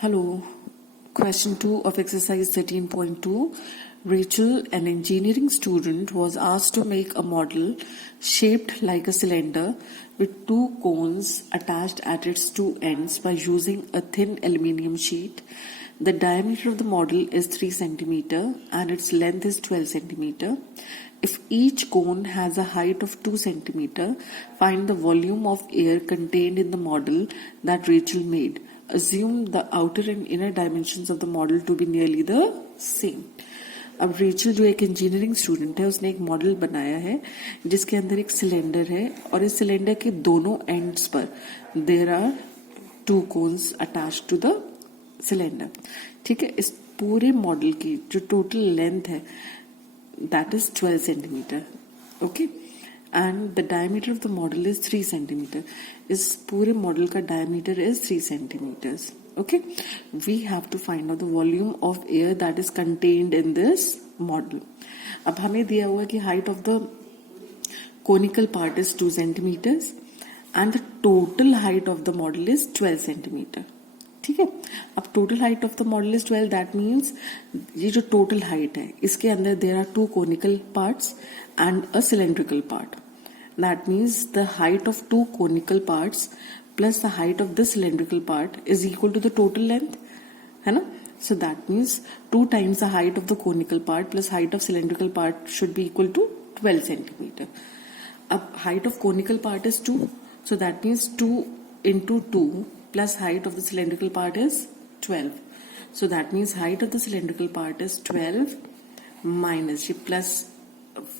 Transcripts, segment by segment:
Hello. Question 2 of exercise 13.2. Rachel, an engineering student, was asked to make a model shaped like a cylinder with two cones attached at its two ends by using a thin aluminium sheet. The diameter of the model is 3 centimeter and its length is 12 centimeter. If each cone has a height of 2 centimeter, find the volume of air contained in the model that Rachel made. Assume the outer and inner dimensions of the model to be nearly the same. अब Rachel जो एक engineering student है उसने एक model बनाया है जिसके अंदर एक सिलेंडर है और इस सिलेंडर के दोनों एंड्स पर there are two cones attach to the cylinder. ठीक है, इस पूरे मॉडल की जो टोटल लेंथ है that is 12 centimetre. Okay, and the diameter of the model is 3 centimeter. इस पूरे मॉडल का diameter is 3 centimeters. Okay, we have to find out the volume of air that is contained in this model. अब हमें दिया हुआ है कि height of the conical part is 2 centimeters and the total height of the model is 12 centimeter. ठीक है, अब total height of the model is 12. that means ये जो total height है इसके अंदर there are two conical parts and a cylindrical part. That means the height of two conical parts plus the height of the cylindrical part is equal to the total length, है ना? So that means 2 times the height of the conical part plus height of cylindrical part should be equal to 12 centimeter. अब height of conical part is 2, so that means 2 into 2 plus height of the cylindrical part is 12. So that means height of the cylindrical part is 12 minus ये plus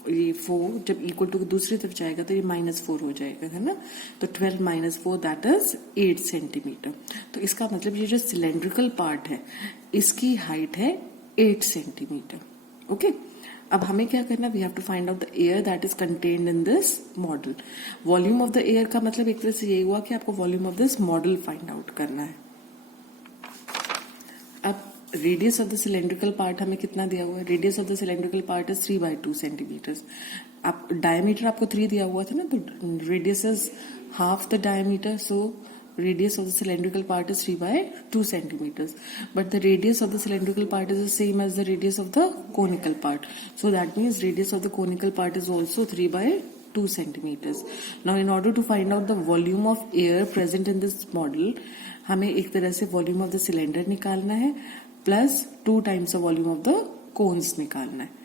ये 4 जब equal to दूसरी तरफ जाएगा तो ये -4 हो जाएगा, है ना? तो 12 minus 4 दैट इज 8 सेंटीमीटर. तो इसका मतलब ये जो सिलेंड्रिकल पार्ट है इसकी हाइट है 8 सेंटीमीटर. ओके, अब हमें क्या करना, we have to find out the air that is contained in this model. Volume of the air का मतलब एक तरह से ये हुआ कि आपको volume of this model find out करना है. अब radius of the cylindrical part हमें कितना दिया हुआ है, radius of the cylindrical part is 3/2 centimetres. आप डायमीटर आपको 3 दिया हुआ था ना, तो radius is half the diameter, so radius of the cylindrical part is 3/2 centimeters. But the radius of the cylindrical part is the same as the radius of the conical part. So that means radius of the conical part is also 3/2 centimeters. Now in order to find out the volume of air present in this model, हमें एक तरह से volume of the cylinder निकालना है plus 2 times the volume of the cones निकालना है.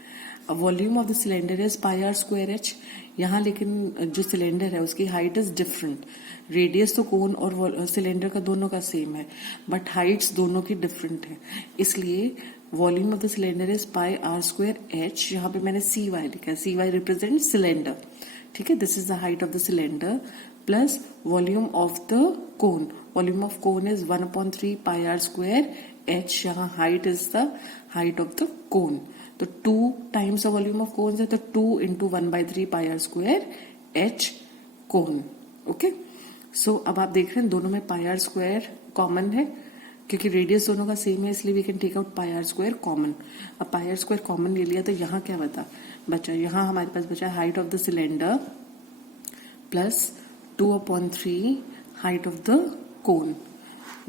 अब volume of the cylinder is πr²h. यहाँ लेकिन जो सिलेंडर है उसकी हाइट इज डिफरेंट. रेडियस तो कोन और सिलेंडर का दोनों का सेम है बट हाइट्स दोनों की डिफरेंट है, इसलिए volume of the cylinder is πr²h. यहाँ पे मैंने cy लिखा है, cy रिप्रेजेंट सिलेंडर. ठीक है, this is the height of the cylinder plus volume of the cone. Volume of cone is 1/3 πr²h. यहाँ height is the height of the कोन. तो 2 times the volume of cones है तो 2 into 1/3 πr²h कोन. Okay, सो अब आप देख रहे हैं दोनों में πr² कॉमन है क्योंकि रेडियस दोनों का सेम है, इसलिए we can take out πr² common. अब πr² कॉमन ले लिया तो यहाँ क्या बचा, यहाँ हमारे पास बचा height of the cylinder plus 2/3 height of the cone.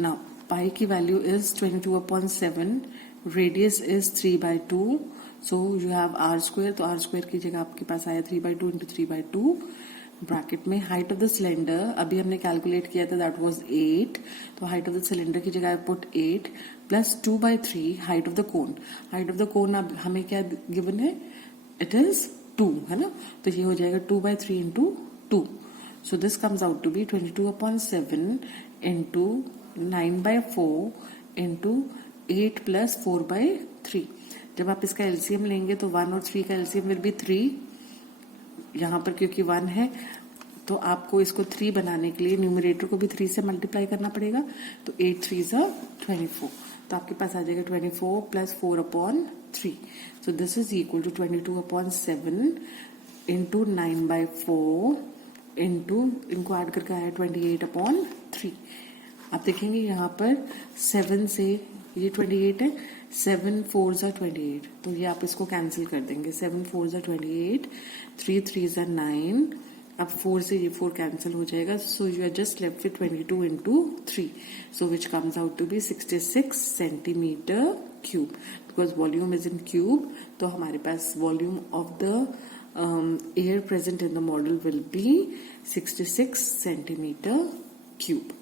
Now pi की value is 22/7, radius is 3/2, so you have r². तो r² की जगह आपके पास आया 3/2 into 3/2 ब्रैकेट में. हाइट ऑफ द सिलेंडर अभी हमने कैलकुलेट किया था, दैट वाज 8. तो हाइट ऑफ द सिलेंडर की जगह I put 8 plus 2/3 height of the cone. Height of the कोन अब हमें क्या गिवन है, इट इज 2, है ना? तो ये हो जाएगा 2/3 into 2. So this comes out to be 22/7 into 9/4 into 8 plus 4/3. जब आप इसका एलसीएम लेंगे तो 1 और 3 का एलसीएम विल बी 3. यहाँ पर क्योंकि 1 है तो आपको इसको 3 बनाने के लिए न्यूमरेटर को भी 3 से मल्टीप्लाई करना पड़ेगा. तो 8 3s are 24. तो आपके पास आ जाएगा 24 plus 4/3. So this is equal to 22/7 into 9/4 into इनको ऐड करके आया 28/3. आप देखेंगे यहाँ पर 7 से ये 28 है, 7 4s are 28. तो ये आप इसको कैंसिल कर देंगे. 7 4s are 28, 3 3s are 9 अब 4 से ये 4 कैंसिल हो जाएगा, so you are just left with 22 into 3, so which comes out to be 66 centimeter cube. Because volume is in cube, तो हमारे पास volume of the air present in the model will be 66 centimeter cube.